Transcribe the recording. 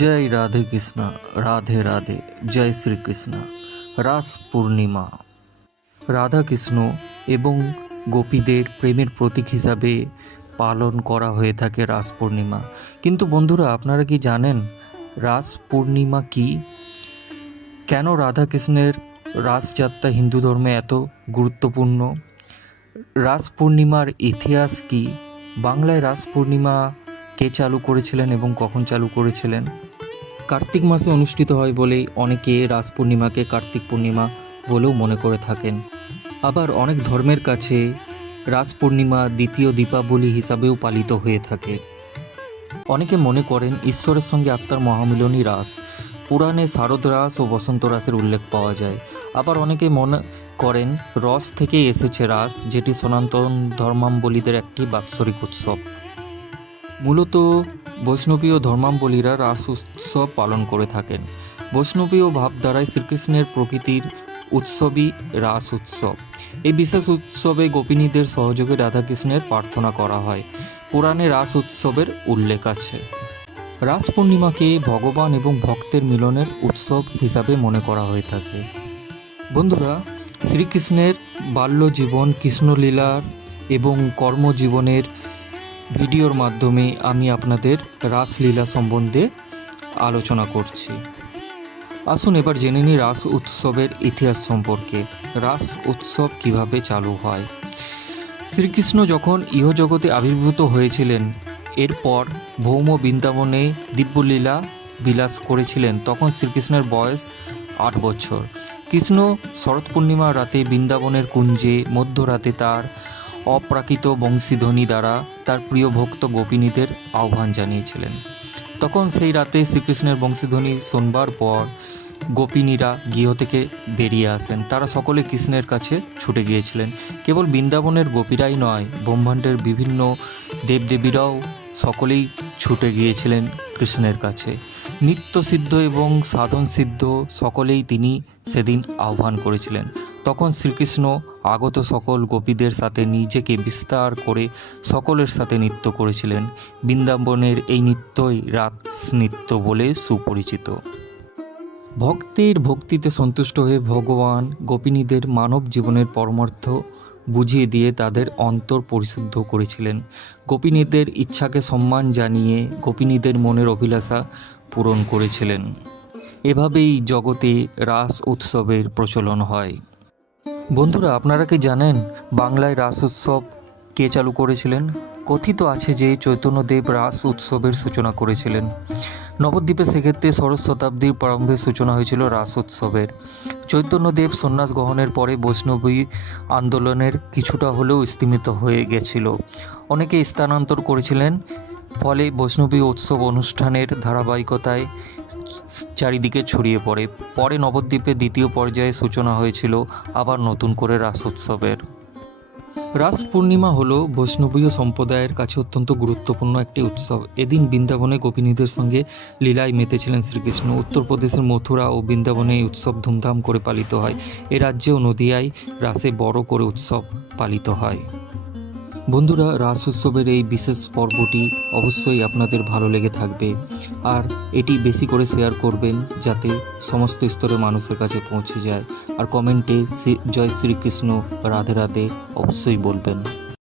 জয় রাধে কৃষ্ণ, রাধে রাধে, জয় শ্রীকৃষ্ণ। রাস পূর্ণিমা রাধা কৃষ্ণ এবং গোপীদের প্রেমের প্রতীক হিসাবে পালন করা হয়ে থাকে রাস পূর্ণিমা। কিন্তু বন্ধুরা, আপনারা কি জানেন রাস পূর্ণিমা কি? কেন রাধা কৃষ্ণের রাসযাত্রা হিন্দু ধর্মে এত গুরুত্বপূর্ণ? রাস পূর্ণিমার ইতিহাস কি? বাংলায় রাস পূর্ণিমা কে চালু করেছিলেন এবং কখন চালু করেছিলেন? কার্তিক মাসে অনুষ্ঠিত হয় বলেই অনেকে রাস পূর্ণিমাকে কার্তিক পূর্ণিমা বলেও মনে করে থাকেন। আবার অনেক ধর্মের কাছে রাস পূর্ণিমা দ্বিতীয় দীপাবলি হিসাবেও পালিত হয়ে থাকে। অনেকে মনে করেন ঈশ্বরের সঙ্গে আত্মার মহামিলনই রাস। পুরাণে শারদ রাস ও বসন্ত রাসের উল্লেখ পাওয়া যায়। আবার অনেকে মনে করেন রস থেকে এসেছে রাস, যেটি সনাতন ধর্মাবলম্বীদের একটি বাৎসরিক উৎসব। মূলত বৈষ্ণবীয় ধর্মাবলম্বীরা রাস উৎসব পালন করে থাকেন। বৈষ্ণবীয় ভাবধারায় শ্রীকৃষ্ণের প্রকৃতির উৎসবই রাস উৎসব। এই বিশেষ উৎসবে গোপিনীদের সহযোগে রাধাকৃষ্ণের প্রার্থনা করা হয়। পুরাণে রাস উৎসবের উল্লেখ আছে। রাস পূর্ণিমাকে ভগবান এবং ভক্তের মিলনের উৎসব হিসাবে মনে করা হয়ে থাকে। বন্ধুরা, শ্রীকৃষ্ণের বাল্যজীবন, কৃষ্ণলীলার এবং কর্মজীবনের ভিডিওর মাধ্যমে আমি আপনাদের রাসলীলা সম্বন্ধে আলোচনা করছি। আসুন এবার জেনে নিই রাস উৎসবের ইতিহাস সম্পর্কে। রাস উৎসব কিভাবে চালু হয়? শ্রীকৃষ্ণ যখন ইহজগতে আবির্ভূত হয়েছিলেন, এরপর ভৌম বৃন্দাবনে দিব্যলীলা বিলাস করেছিলেন, তখন শ্রীকৃষ্ণের বয়স 8 বছর। কৃষ্ণ শরৎ পূর্ণিমার রাতে বৃন্দাবনের কুঞ্জে মধ্যরাতে তার অপ্রাকৃত বংশীধ্বনি দ্বারা তার প্রিয় ভক্ত গোপিনীদের আহ্বান জানিয়েছিলেন। তখন সেই রাতে শ্রীকৃষ্ণের বংশীধ্বনি শোনবার পর গোপিনীরা গৃহ থেকে বেরিয়ে আসেন। তারা সকলে কৃষ্ণের কাছে ছুটে গিয়েছিলেন। কেবল বৃন্দাবনের গোপীরাই নয়, ব্রহ্মাণ্ডের বিভিন্ন দেবদেবীরাও সকলেই ছুটে গিয়েছিলেন কৃষ্ণের কাছে। নিত্যসিদ্ধ এবং সাধনসিদ্ধ সকলেই তিনি সেদিন আহ্বান করেছিলেন। তখন শ্রীকৃষ্ণ আগত সকল গোপীদের সাথে নিজেকে বিস্তার করে সকলের সাথে নৃত্য করেছিলেন। বৃন্দাবনের এই নৃত্যই রাস নৃত্য বলে সুপরিচিত। ভক্তের ভক্তিতে সন্তুষ্ট হয়ে ভগবান গোপিনীদের মানব জীবনের পরমার্থ বুঝিয়ে দিয়ে তাদের অন্তর পরিশুদ্ধ করেছিলেন। গোপিনীদের ইচ্ছাকে সম্মান জানিয়ে গোপিনীদের মনের অভিলাষা পূরণ করেছিলেন। এভাবেই জগতে রাস উৎসবের প্রচলন হয়। বন্ধুরা, আপনারা কি জানেন বাংলায় রাস উৎসব কে চালু করেছিলেন? কথিত আছে যে চৈতন্যদেব রাস উৎসবের সূচনা করেছিলেন। নবদ্বীপে সেক্ষেত্রে ষোড়শ শতাব্দীর প্রারম্ভে সূচনা হয়েছিল রাস উৎসবের। চৈতন্যদেব সন্ন্যাস গ্রহণের পরে বৈষ্ণবী আন্দোলনের কিছুটা হলেও স্তিমিত হয়ে গেছিল। অনেকে স্থানান্তর করেছিলেন, ফলে বৈষ্ণবী উৎসব অনুষ্ঠানের ধারাবাহিকতায় চারিদিকে ছড়িয়ে পড়ে। পরে নবদ্বীপে দ্বিতীয় পর্যায়ে সূচনা হয়েছিল আবার নতুন করে রাস উৎসবের। রাস পূর্ণিমা হলো বৈষ্ণবীয় সম্প্রদায়ের কাছে অত্যন্ত গুরুত্বপূর্ণ একটি উৎসব। এদিন বৃন্দাবনে গোপিনীদের সঙ্গে লীলায় মেতেছিলেন শ্রীকৃষ্ণ। উত্তরপ্রদেশের মথুরা ও বৃন্দাবনে এই উৎসব ধুমধাম করে পালিত হয়। এ রাজ্যেও নদিয়ায় রাসে বড় করে উৎসব পালিত হয়। বন্ধুরা, রাস উৎসবের এই বিশেষ পর্বটি অবশ্যই আপনাদের ভালো লেগে থাকবে, আর এটি বেশি করে শেয়ার করবেন যাতে সমস্ত স্তরের মানুষের কাছে পৌঁছে যায়। আর কমেন্টে জয় শ্রীকৃষ্ণ, রাধে রাধে অবশ্যই বলবেন।